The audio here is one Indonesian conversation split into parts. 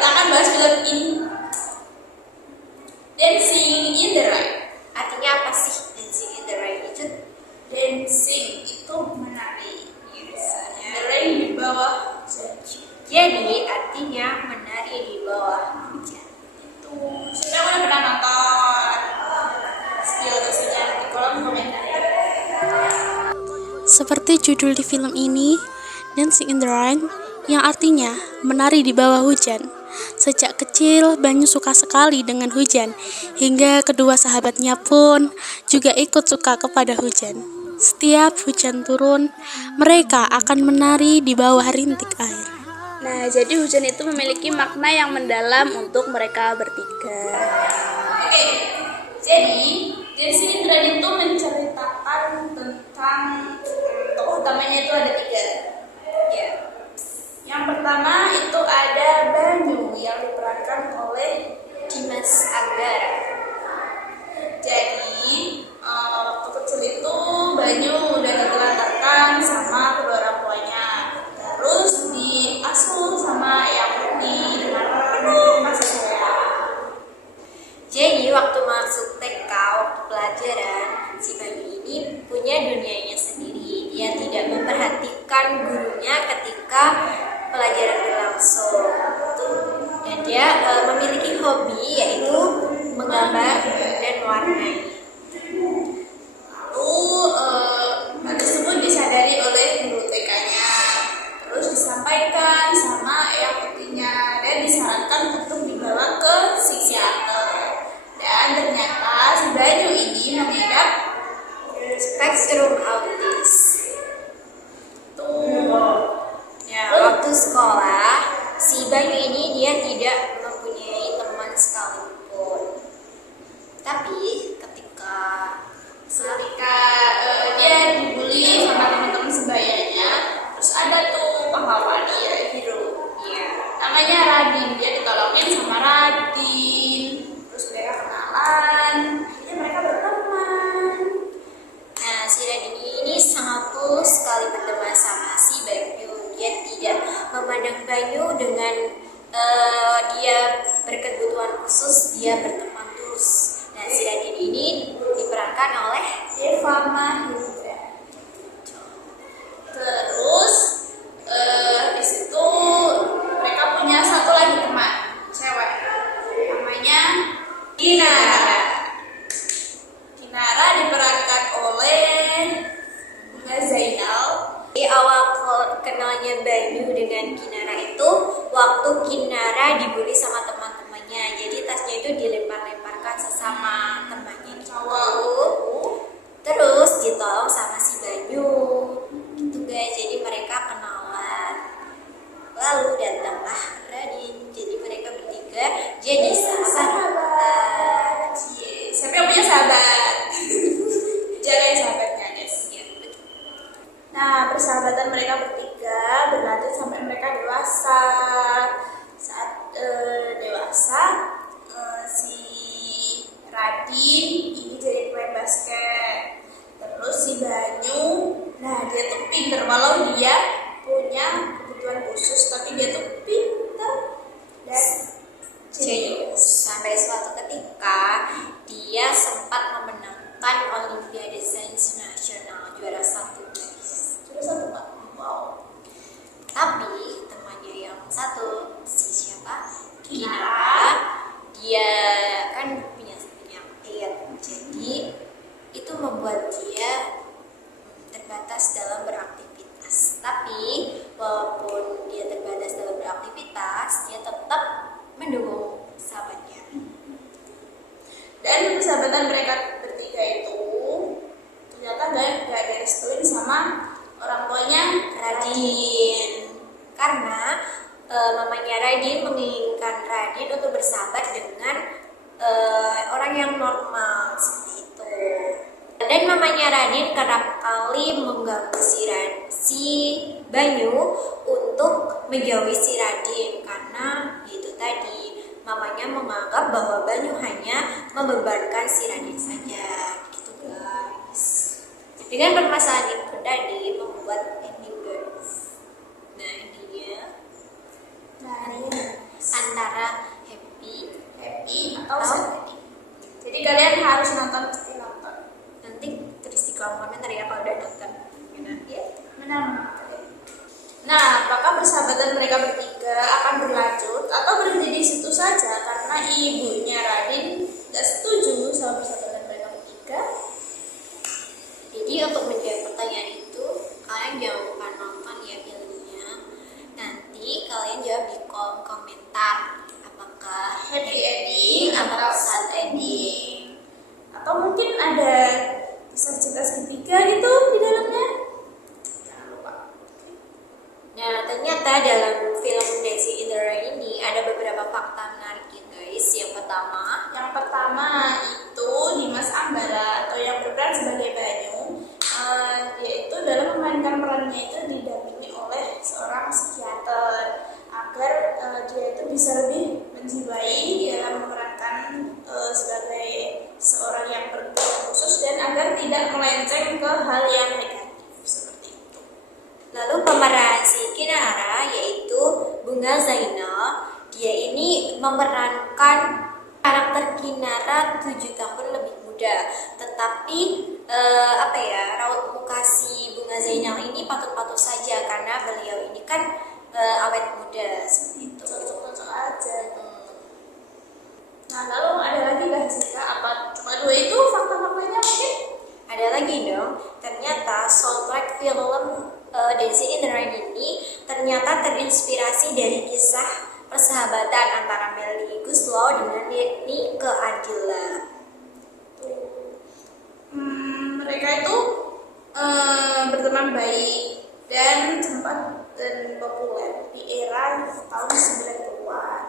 kita akan bahas film ini. Dancing in the Rain. Artinya apa sih Dancing in the Rain itu? Dancing itu menari. The rain di bawah salju. Jadi artinya menari di bawah hujan. Itu siapa yang pernah nonton? Spill kasihnya di kolom komentar. Seperti judul di film ini, Dancing in the Rain, yang artinya menari di bawah hujan. Sejak kecil, Banyu suka sekali dengan hujan, hingga kedua sahabatnya pun juga ikut suka kepada hujan. Setiap hujan turun, mereka akan menari di bawah rintik air. Nah, jadi hujan itu memiliki makna yang mendalam untuk mereka bertiga. Oke, jadi Dancing in the Rain itu menceritakan tentang tokoh utamanya itu ada 3. Ya. Yang pertama itu ada Banyu yang diperankan oleh Dimas Anggara. Jadi waktu kecil itu Banyu udah ditelantarkan sama kedua orang tuanya, terus diasuh sama yang dengan penuh kasih sayang. Jadi waktu masuk TK, waktu pelajaran, si Banyu ini punya dunianya sendiri. Dia tidak memperhatikan gurunya ketika pelajaran berlangsung. Dan dia memiliki hobi yaitu menggambar dan mewarnai. Hal tersebut disadari oleh guru TK-nya, terus disampaikan sama yang petinya dan disarankan untuk dibawa ke psikiater. Dan ternyata si Banyu ini mengidap Spektrum autis. Ya, waktu sekolah, si Banyu ini dia tidak mempunyai teman sekalipun. Tapi ketika dia dibully sama teman-teman sebayanya, terus ada tuh pahlawan dia hero, ya namanya Radin, dia ditolongin sama Radin, terus mereka kenalan, akhirnya mereka berteman. Nah, si Radin ini sangat tulus sekali berteman sama si Banyu. Dia tidak memandang Banyu dengan dia berkebutuhan khusus, dia berteman tulus. Nah, si Radin ini diperankan oleh Deva Mahendra. Terus di situ mereka punya satu lagi teman cewek, namanya Kinara. Kinara diperankan oleh Bunga Zainal. Di awal kenalnya Banyu dengan Kinara itu waktu Kinara dibully sama teman-temannya. Jadi tasnya itu dilempar-lemparkan sesama temannya gitu. Terus ditolong sama si Banyu. Gitu guys, jadi mereka kenalan. Lalu datanglah Radin. Jadi mereka bertiga jadi sahabat. Siapa yang punya sahabat? Jangan sahabatnya guys. Nah, persahabatan mereka bertiga berlanjut sampai mereka dewasa. Saat dewasa, si Radin ini jadi pemain basket. Terus si Banyu, nah dia tuh pinter, walau dia punya kebutuhan khusus, tapi dia tuh pinter dan jenius. Sampai suatu ketika dia sempat memenangkan Olimpiade Sains Nasional juara 1 guys. Terus satu Pak, wow. Tapi temannya yang satu si siapa? Kinara, dia kan punya penyakit, jadi itu membuat dia terbatas dalam beraktivitas. Tapi walaupun dia terbatas dalam beraktivitas, dia tetap mendukung sahabatnya. Dan persahabatan mereka bertiga itu ternyata gak direstuin sama orang tuanya Radin. Karena mamanya Radin menginginkan Radin untuk bersahabat dengan orang yang normal seperti itu. Dan mamanya Radin kerap kali mengganggu si Banyu untuk menjauhi si Radin karena itu tadi mamanya menganggap bahwa Banyu hanya membebankan si Radin saja gitu guys. Dengan permasalahan itu tadi membuat ending guys. Nah endingnya antara antara happy atau sedih. Jadi kalian harus nonton, pasti nonton. nanti tulis di kolom komentar ya kalau udah nonton. Ya. Benar. Nah, apakah persahabatan mereka bertiga akan berlanjut atau berhenti di situ saja karena ibunya Radin gak setuju sama persahabatan mereka bertiga? Jadi untuk menjawab pertanyaan itu, kalian jangan lupa nonton ya filmnya. Nanti kalian jawab di kolom komentar apakah Happy ending atau sad ending? Atau mungkin ada kisah cinta segitiga gitu di dalamnya? Jangan lupa. Nah, ternyata dalam film Dancing in the Rain ini ada beberapa fakta menarik ya guys. Yang pertama itu Dimas Anggara atau yang berperan sebagai Banyu, yaitu dalam memainkan perannya itu didampingi oleh seorang psikiater agar dia itu bisa lebih menjiwai dalam memerankan sebagai seorang yang berkebutuhan khusus dan agar tidak melenceng ke hal yang negatif seperti itu. Lalu pemeran si Kinara yaitu Bunga Zainal, dia ini memerankan karakter Kinara 7 tahun lebih muda. Tetapi raut muka si Bunga Zainal ini patut-patut saja karena beliau ini kan awet muda seperti itu. Cocok-cocok aja. Nah, lalu ada lagi nggak Jika? Apa cuma 2 itu fakta-faktanya mungkin? Ada lagi dong, ternyata soundtrack film Dancing in the Rain ini ternyata terinspirasi dari kisah persahabatan antara Melly Guslo dengan Nike Ardilla. Mereka itu berteman baik dan sempat dan populer di era tahun 90-an.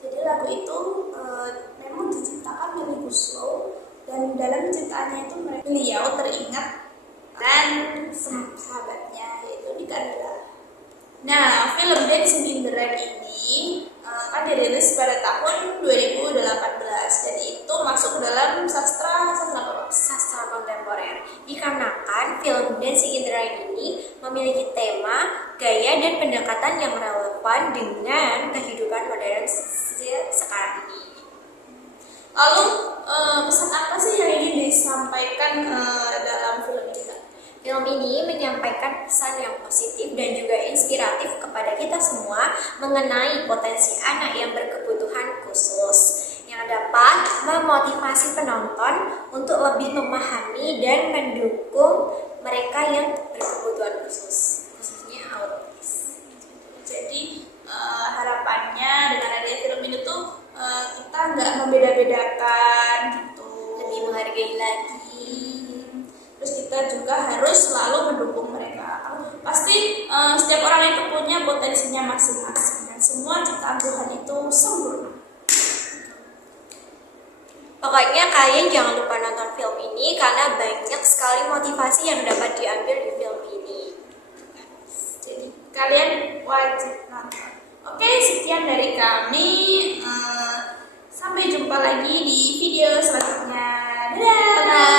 Jadi lagu itu memang diciptakan Melly Guslo dan dalam ciptaannya itu beliau teringat dan sahabatnya yaitu Nike Ardilla. Nah, film Dancing in the Rain ini kan dirilis pada tahun 2018. Jadi itu masuk ke dalam sastra kontemporer. Dikarenakan film Dancing in the Rain ini memiliki tema, gaya, dan pendekatan yang relevan dengan kehidupan modern sekarang ini. Lalu pesan apa sih yang ingin disampaikan dalam film ini? Film ini menyampaikan pesan yang positif dan juga inspiratif kepada kita semua mengenai potensi anak yang berkebutuhan khusus yang dapat memotivasi penonton untuk lebih memahami dan mendukung mereka yang berkebutuhan khusus, khususnya autis. Jadi harapannya dengan adanya film ini tuh kita nggak membeda-bedakan gitu, Lebih menghargai lagi. terus kita juga harus selalu mendukung mereka. Pasti setiap orang itu punya potensinya masing-masing dan semua ciptaan Tuhan itu sempurna. Pokoknya kalian jangan lupa nonton film ini karena banyak sekali motivasi yang dapat diambil di film ini. Jadi kalian wajib nonton. Oke, sekian dari kami. Sampai jumpa lagi di video selanjutnya. Dadah.